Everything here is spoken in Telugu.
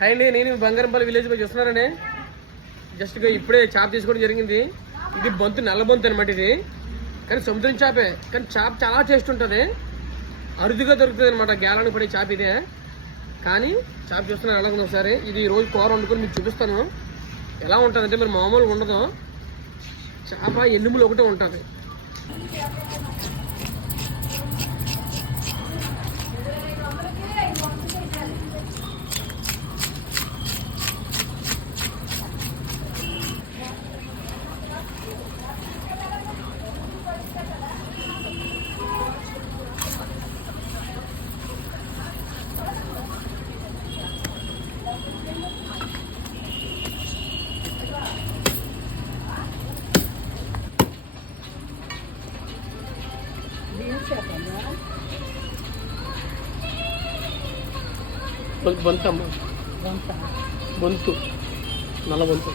హాయ్ అండి, నేను బంగారంపల్లి విలేజ్ పోయి చూస్తున్నానండి. జస్ట్గా ఇప్పుడే చేప తీసుకోవడం జరిగింది. ఇది బొంతు, నల్ల బొంతు అనమాట ఇది. కానీ సముద్రం చేపే, కానీ చేప చాలా టేస్ట్ ఉంటుంది. అరుదుగా దొరుకుతుంది అనమాట, గ్యాలని పడే చేప ఇదే. కానీ చేప చూస్తున్నాను అలాగే ఒకసారి. ఇది రోజు కూర వండుకొని మీకు చూపిస్తాను ఎలా ఉంటుంది అంటే, మీరు మామూలుగా ఉండదు. చేప ఎల్లుములు ఒకటే ఉంటుంది. బొంతమ్మ, బొంతు, నల్ల బొంతు.